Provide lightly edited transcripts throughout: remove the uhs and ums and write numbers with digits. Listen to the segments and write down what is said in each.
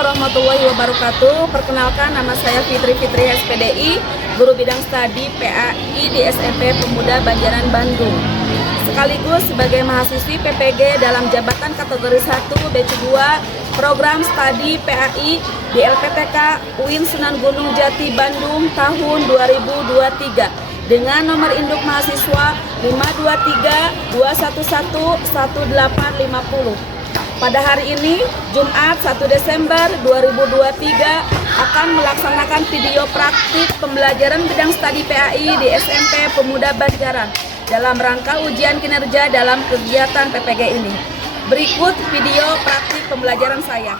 warahmatullahi wabarakatuh. Perkenalkan, nama saya Fitri SPDI, guru bidang studi PAI di SMP Pemuda Banjaran Bandung. Sekaligus sebagai mahasiswi PPG dalam jabatan kategori 1 batch 2 program studi PAI di LPTK UIN Sunan Gunung Jati Bandung tahun 2023 dengan nomor induk mahasiswa 52321111850. Pada hari ini, Jumat 1 Desember 2023, akan melaksanakan video praktik pembelajaran bidang studi PAI di SMP Pemuda Banjaran dalam rangka ujian kinerja dalam kegiatan PPG ini. Berikut video praktik pembelajaran saya.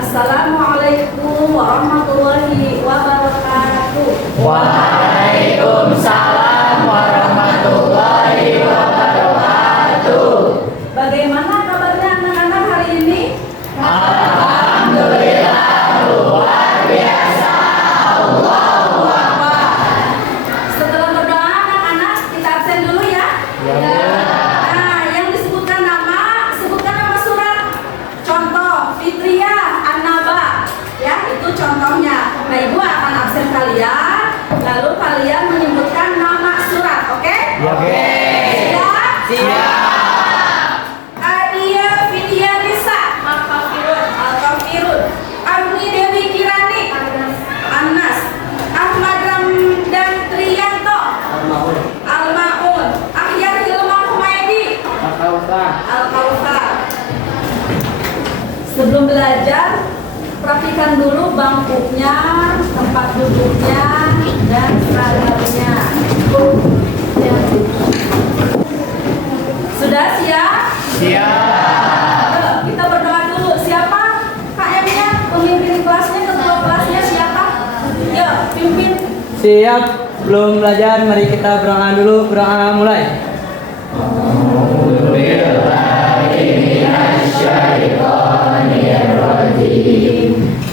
Assalamualaikum warahmatullahi wabarakatuh. Waalaikumsalam warahmatullahi wabarakatuh. Bagaimana kabarnya anak-anak hari ini? Alhamdulillah luar biasa. Allahu Akbar. Setelah berdoa anak-anak kita absen dulu ya. Nah, yang disebutkan nama, sebutkan nama surat. Contoh Fitria An-Naba. Ya, itu contohnya. Nah, Ibu akan absen kalian, lalu kalian menyebutkan nama surat, oke? Oke. Siap. Adia Vidya Nisa Al-Kafirun, Agni Dewi Kirani Anas, Ahmad Ramdan Triyanto Al-Maun, Ahyar Hilman Humaydi Al-Kautsar. Sebelum belajar, perhatikan dulu bangkunya, tempat duduknya, dan seragamnya. Sudah siap? Siap. Kita berdoa dulu. Siapa KM-nya? Pemimpin kelasnya, ketua kelasnya siapa? Yuk, pimpin. Siap, belum belajar, mari kita berdoa dulu. Berdoa mulai.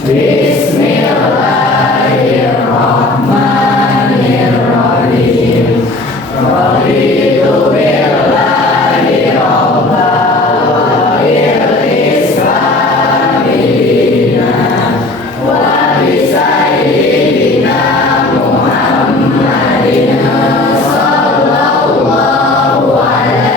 Bismillahirrahmanirrahim. Raditu billahi rabban wa bil islami dinan wa bi sayyidina Muhammadin sallallahu alaihi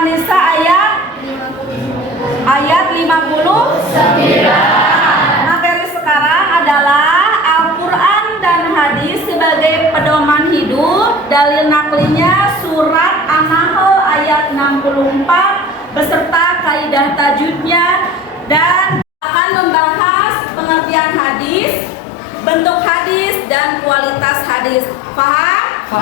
An-Nisa ayat 59. Materi sekarang adalah Al-Quran dan hadis sebagai pedoman hidup. Dalil naklinya surat An-Nahl ayat 64 beserta kaidah tajwidnya, dan akan membahas pengertian hadis, bentuk hadis, dan kualitas hadis. Paham?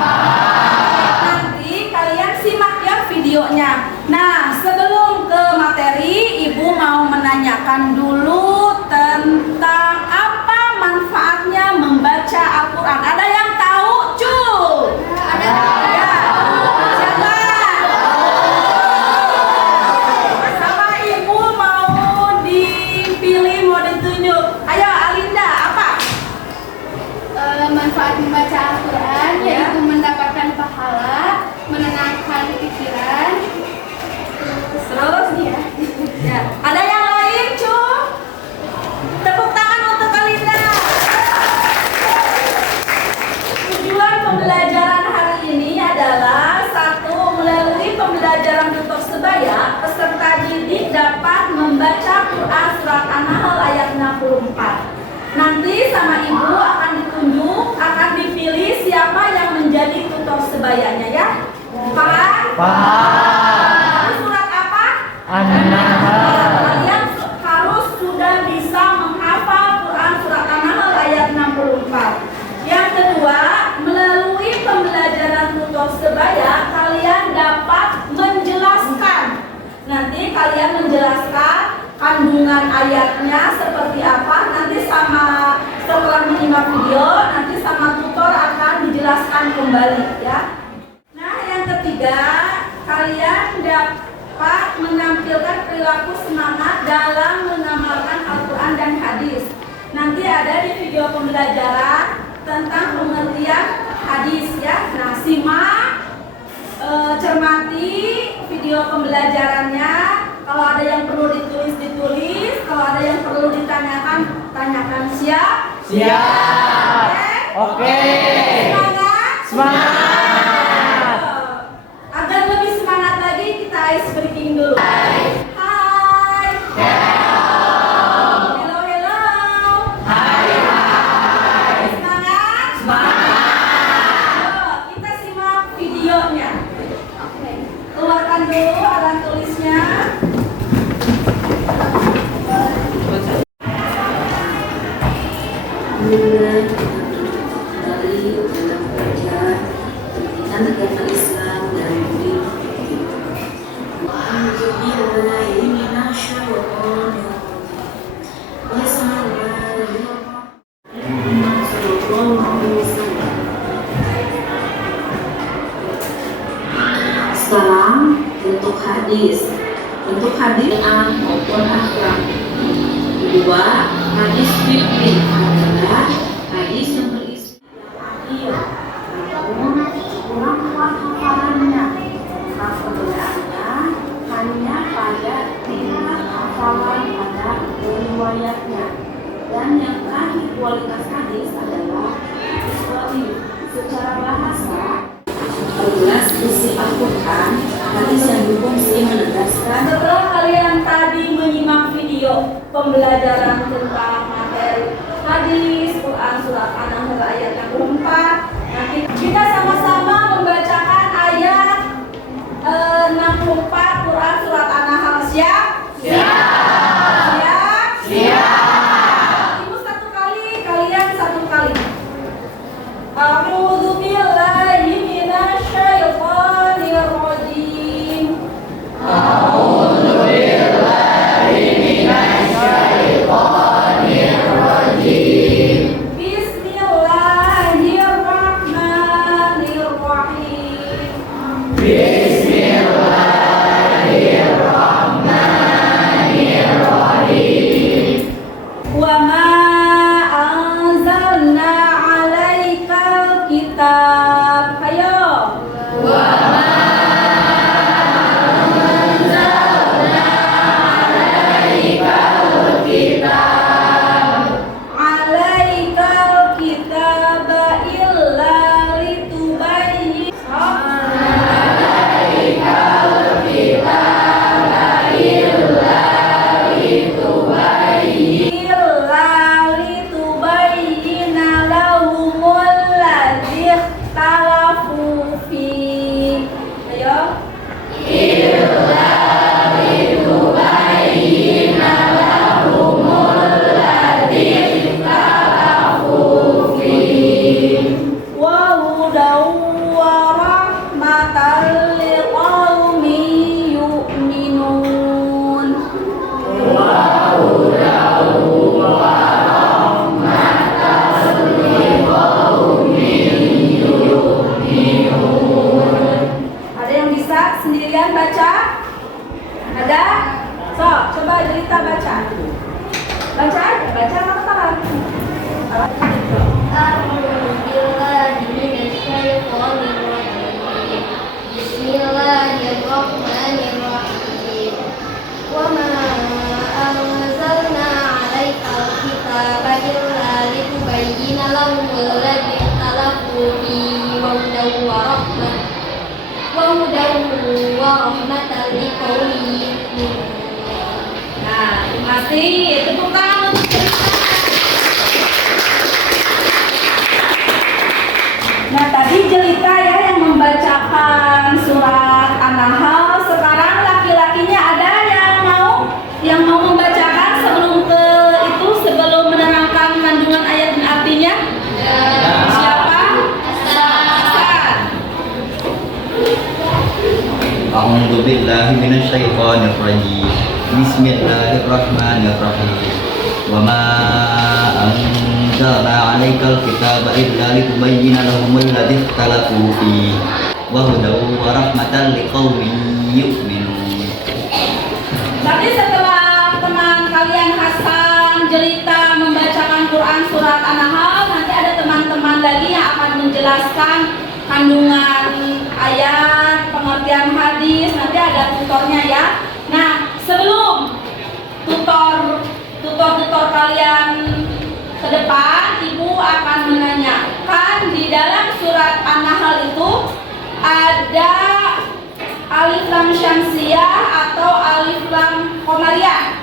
Nanti kalian simak ya videonya. Nah, sebelum ke materi, Ibu mau menanyakan dulu tentang apa manfaatnya membaca Al-Quran. Ada yang tahu? Ada. Ya. Siapa? Sama Ibu mau dipilih, mau ditunjuk. Ayo Alinda, apa? Manfaat membaca Al-Quran Ya. yaitu mendapatkan pahala, menenangkan pikiran. Terus? Ya. Ada yang lain, Cu? Tepuk tangan untuk Alinda. Tujuan pembelajaran hari ini adalah satu, melalui pembelajaran tutor sebaya, peserta didik dapat membaca Quran surat An-Nahl ayat 64. Nanti sama Ibu akan ditunjuk, akan dipilih siapa yang menjadi tutor sebayanya ya. Paham? Ini surat apa? Kalian harus sudah bisa menghafal Quran surat An-Nahl ayat 64. Yang kedua, melalui pembelajaran tutor sebaya, kalian dapat menjelaskan. Nanti kalian menjelaskan kandungan ayatnya seperti apa. Nanti setelah menyimak video, nanti sama tutor akan dijelaskan kembali ya. Nah, yang ketiga, kalian dapat menampilkan perilaku semangat dalam mengamalkan Al-Quran dan hadis. Nanti ada di video pembelajaran tentang pengertian hadis ya. Nah, simak, cermati video pembelajarannya. Kalau ada yang perlu ditulis, kalau ada yang perlu ditanyakan, tanyakan. Siap? Siap. Oke. Semangat. Agar lebih semangat lagi, kita ice breaking dulu. Hai. Hello. Hai. Semangat. Ayo, kita simak videonya. Keluarkan dulu alat tulisnya. Kembali dalam belajar tentang agama Islam dan budaya. Sekarang untuk hadis. Untuk hadis maupun akhlak. Kedua, hadis fikih adalah hadis yang berisi akhir, namun kurang kuat hafalannya. Perbedaannya hanya pada tingkat hafalan pada riwayatnya. Dan yang terakhir, kualitas hadis adalah sahih. Secara bahasa, 11 isi Al-Quran, hadis yang berfungsi menegaskan. Setelah kalian tadi menyimak video pembelajaran tentang materi hadis Quran surat An-Nahl ayat 64, nanti kita sama-sama membacakan ayat 64 Quran surat An-Nahl. Siap? Siap. Ibu satu kali, kalian satu kali. A'udzu billahi minasyaitonir rajim. Bismillah. Coba Jelita baca. Baca aja, baca apa salah? Bismillahirrahmanirrahim. Wa ma anzalna 'alaikal kitaba illa litubayyina lahumul ladzi ikhtalafu fihi wa hudan wa rahmatan liqaumin yu'minun. Nah, masih tepuk tangan untuk Jelita. Nah, tadi Jelita ya yang membacakan surat An-Nahl. Sekarang laki-lakinya ada yang mau membacakan sebelum menerangkan kandungan ayat dan artinya? Siapa? Hasan. A'udzu billahi minasyaitonir rajim. Bismillahirrahmanirrahim. Wa ma anzalna 'alaikal kitaba illa litubayyina lahumul ladzi ikhtalafu fihi wa hudan wa rahmatan liqaumin yu'minun. Tadi setelah teman kalian Hasan, Jelita membacakan Quran surat An-Nahl, nanti ada teman-teman lagi yang akan menjelaskan kandungan ayat, pengertian hadis, nanti ada tutornya ya. Nah, sebelum tutor kalian ke depan, Ibu akan menanyakan di dalam surat An-Nahl itu ada alif lam syamsiyah atau alif lam qamariyah?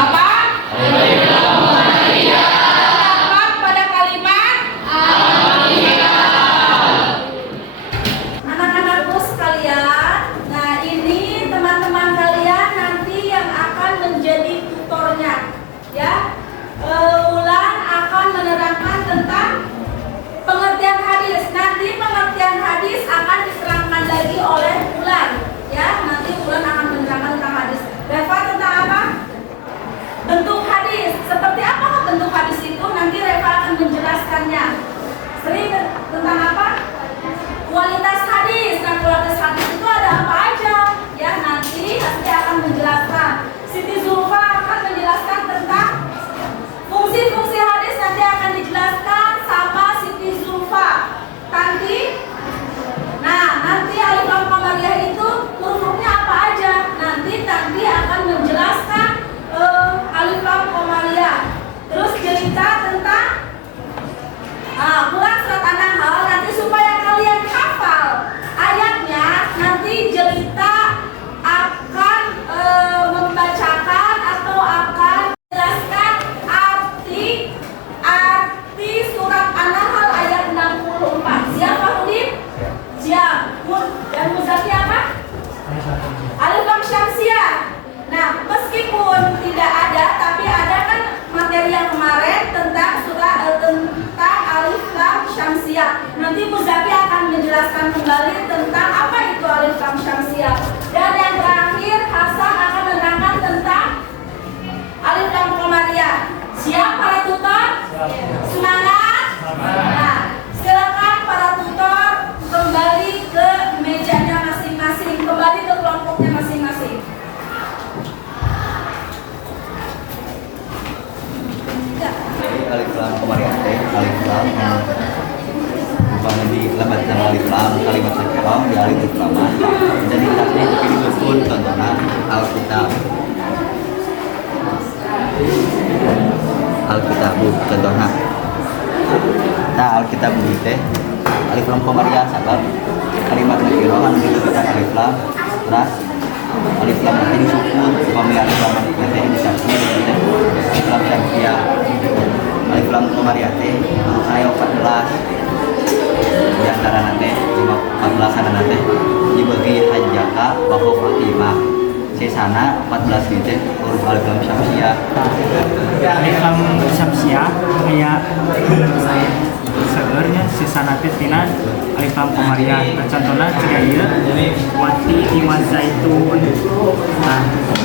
Apa? Alif lam qamariyah. Dapat pada kalimat anak-anakku sekalian. Nah, ini teman-teman kalian nanti yang akan menjadi tutornya, ya. Ulan akan menerangkan tentang pengertian hadis. Nanti pengertian hadis akan diterangkan lagi oleh Ulan, ya. Nanti Ulan akan menerangkan tentang hadis. Reva tentang apa? Bentuk hadis. Seperti apa bentuk hadis itu? Nanti Reva akan menjelaskannya. Sering tentang apa? Kualitas hadis. Nah, kualitas hadis itu ada apa aja? Ya, nanti akan menjelaskan. Siti Zulfa akan menjelaskan tentang fungsi-fungsi hadis, nanti akan dijelaskan sama Siti Zulfa. Nanti alif lam qamariyah itu hurufnya apa aja? Nanti akan menjelaskan alif lam qamariyah. Terus cerita tentang Quran surat An-Nahl. Nanti supaya kalian hafal ayatnya, nanti Jelita akan membacakan atau akan menjelaskan arti surat An-Nahl ayat 64. Siap Pak Udin? Siap. Dan Muzaki apa? Alif lam syamsiyah. Nah, meskipun tidak ada, tapi ada kan materi yang kemarin tentang tentang alif lam syamsiyah. Nanti Muzaki akan menjelaskan kembali tentang apa itu alif lam syamsiyah. Dan yang terakhir Hasan akan menerangkan tentang alif lam qamariyah. Siap para tutor? Semangat? Nah, silakan para tutor kembali ke mejanya masing-masing, kembali ke kelompoknya masing-masing. Alif lam qamariyah alif lam bukan di lebat dan alif lam kalimat sekarang di alif lam jadi tasnya tapi disusun contohnya Alkitab contohnya Alkitab itu alif lam qamariyah sabab kalimat sekarang kan disebutkan alif lam terus alif lam itu disukun suami alif lam itu disatukan alif lam syamsiyah alif lam qamariyah ayat 14 di antara nanti 14 ada nanti dibagi hajjaka bahwa Fatimah sesana 14 itu huruf alif lam syamsiyah Alif lam syamsiyah kayak sebenarnya sesana tina alif lam qamariyah. Contohnya jika ieu wati iwan zaitun. Nah,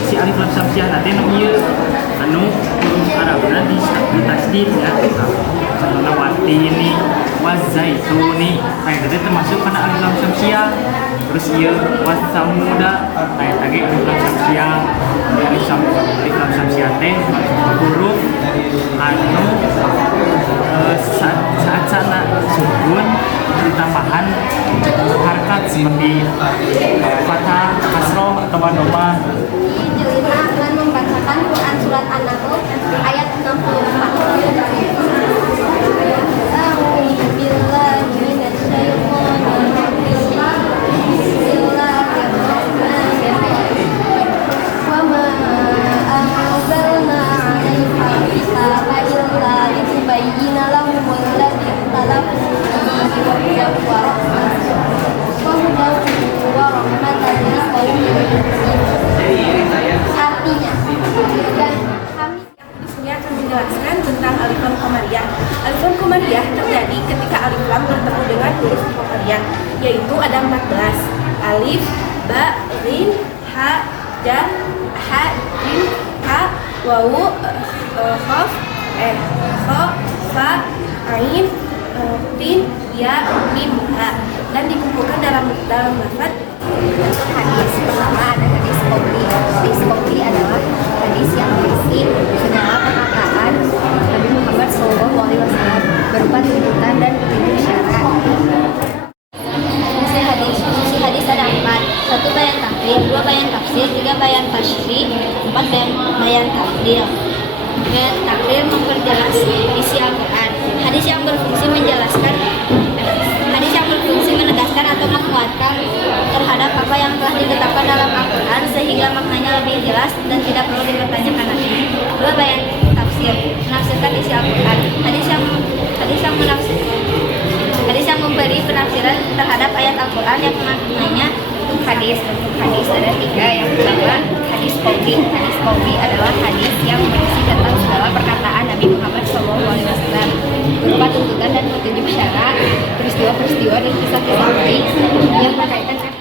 si alif lam syamsiyah nanti ieu anu huruf Arabna di tasdid ya. Contohnya wati ini wazaituni. Nah, itu termasuk karena alif lam syamsiyah. terus ieu wasamuda aya tadi alif lam samsiah alif lam samsiah teh huruf anu saat sana sukun ditambahan harkat seperti fathah, kasroh atau dhamma. Jelina akan membacakan Quran surat An-Nahl ayat 64. Artinya, dan kami Di sini akan menjelaskan tentang alif lam qamariyah. Alif lam qamariyah terjadi ketika alif lam bertemu dengan huruf qamariyah, yaitu ada 14. Alif, ba, rin, ha, ja, ha, jim, ha, wawu, khaf, kha, fa, ain, tin, ya, mim, ha, dan dikumpulkan dalam lafaz. Untuk hadis pertama ada hadis qauli. Hadis qauli adalah hadis yang berisi segala perkataan Nabi Muhammad SAW berupa tuntutan dan petunjuk syara. Fungsi hadis ada 4. 1 bayan takrir, 2 bayan tafsir, 3 bayan tasyri', 4 bayan tafdil. Bayan takrir memperjelas isi Al-Quran. Hadis yang berfungsi menegaskan atau menguatkan terhadap apa yang telah ditetapkan dalam Al-Quran sehingga maknanya lebih jelas dan tidak perlu dipertanyakan lagi. 2 bayan tafsir, menafsirkan isi Al-Quran. Hadis yang memberi penafsiran terhadap ayat Al-Quran yang maknanya hadis. Hadis ada 3. Yang pertama hadis qauli. Hadis qauli adalah hadis yang berisi tentang segala perkataan Nabi Muhammad SAW berupa tuntutan dan petunjuk syara, peristiwa-peristiwa dan kisah-kisah baik yang berkaitan dengan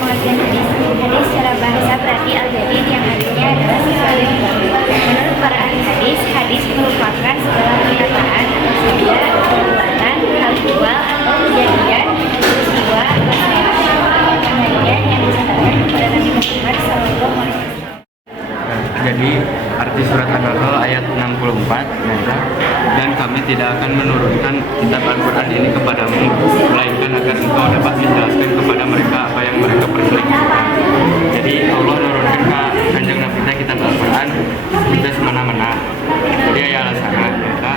pengertian hadis. Hadis secara bahasa berarti al-jadid yang artinya adalah sesuatu yang baru. Menurut para ahli hadis, hadis merupakan segala pernyataan atau sabda, perbuatan, hal ihwal atau kejadian, peristiwa, kejadian yang disampaikan kepada Nabi Muhammad SAW. Jadi arti surat An-Nahl ayat 64, dan kami tidak akan menurunkan kitab Al-Quran ini kepadamu, melainkan agar engkau dapat menjelaskan kepada mereka apa yang mereka perselisihan. Jadi Allah menurunkan ke Kanjeng Nabi kita kitab Al-Quran kita semena-mena. Jadi ya alasannya kita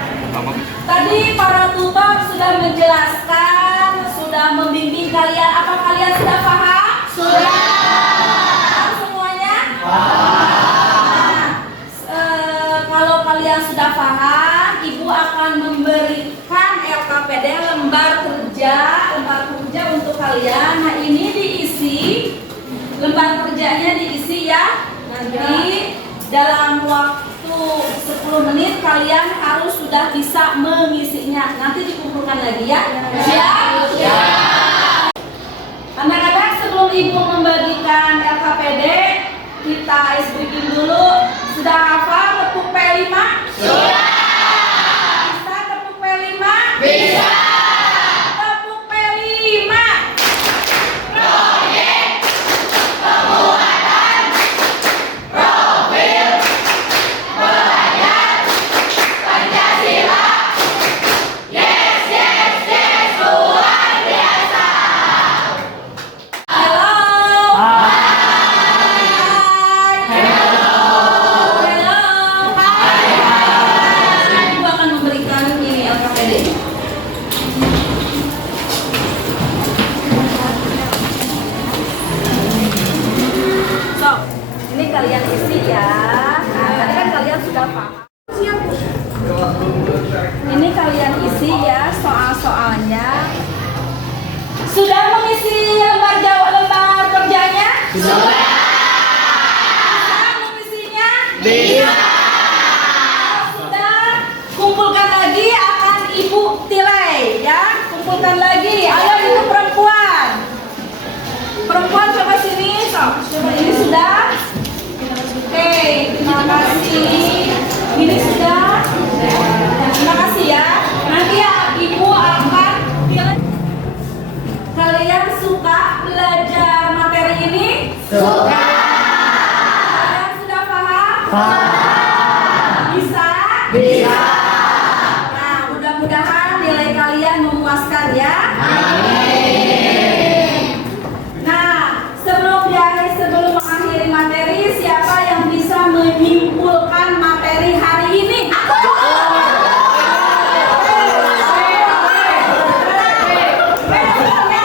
Tadi para tutor sudah menjelaskan, sudah membimbing kalian. Apa kalian sudah paham? Sudah. Paham semuanya? Kalau kalian sudah paham, Ibu akan memberikan LKPD lembar kerja untuk kalian. Nah, ini diisi, lembar kerjanya diisi ya. Nanti dalam waktu 10 menit kalian harus sudah bisa mengisinya. Nanti dikumpulkan lagi ya. Siap? Siap. Anak-anak, sebelum Ibu membagikan LKPD, kita ice breaking dulu. Sudah hafal tepuk P5? Sudah. Bisa tepuk P5? Bisa. Tepuk P5. Proyek pembuatan profil pelajar Pancasila. Yes, yes, yes, luar biasa. Halo. Ibu akan memberikan ini LKPD. So, ini kalian isi ya. Nah, tadi kan kalian sudah paham. Ini kalian isi ya soal-soalnya. Sudah mengisi lembar kerjanya? Sudah. Mengisinya? Bisa. Sudah. Kumpulkan lagi, akan Ibu tilai ya. Kumpulkan lagi. Ayo itu perempuan. Perempuan coba sini. So, coba ini sudah. Oke, terima kasih. Ini sudah. Terima kasih ya. Nanti ya Ibu akan tilai. Kalian suka belajar Suka. Kalian sudah paham? Bisa? Bisa. Nah, mudah-mudahan nilai kalian memuaskan ya. Nah, sebelum mengakhiri materi, siapa yang bisa menyimpulkan materi hari ini?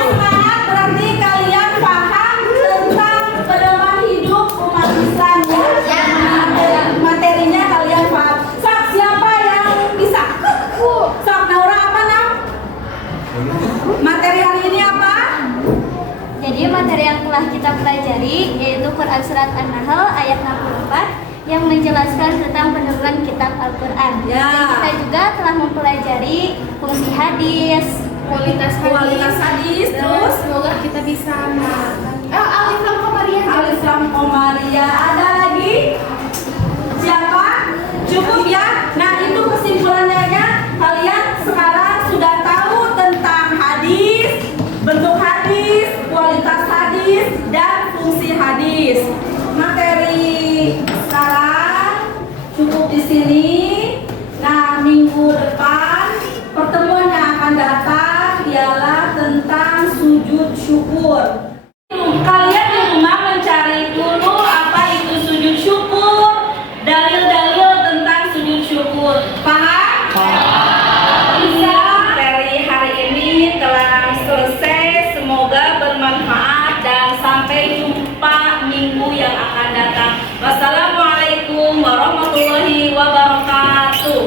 Semangat, berarti kalian paham tentang pedoman hidup umat Islam ya. Materinya kalian paham. Sok, siapa yang bisa? Sok, Naura apa nam? Materi hari ini apa? Jadi materi yang telah kita pelajari yaitu Quran Surat An-Nahl ayat 64 yang menjelaskan tentang penurunan kitab Al-Quran. Ya. Dan kita juga telah mempelajari fungsi hadis, kualitas hadis, terus semoga kita bisa Alif Lam Komariah. Alif Lam Komariah. Ada lagi? Siapa? Cukup ya? Nah, itu kesimpulannya. Kalian sekarang sudah tahu tentang hadis, bentuk hadis, kualitas hadis, dan fungsi hadis. Materi sekarang cukup di sini. Nah, minggu depan pertemuan yang akan datang ialah tentang sujud syukur. Kalian di rumah mencari dulu apa itu sujud syukur, dalil-dalil tentang sujud syukur. Paham? Iya, materi hari ini telah selesai. Semoga bermanfaat dan sampai jumpa minggu yang akan datang. Wassalamualaikum warahmatullahi wabarakatuh.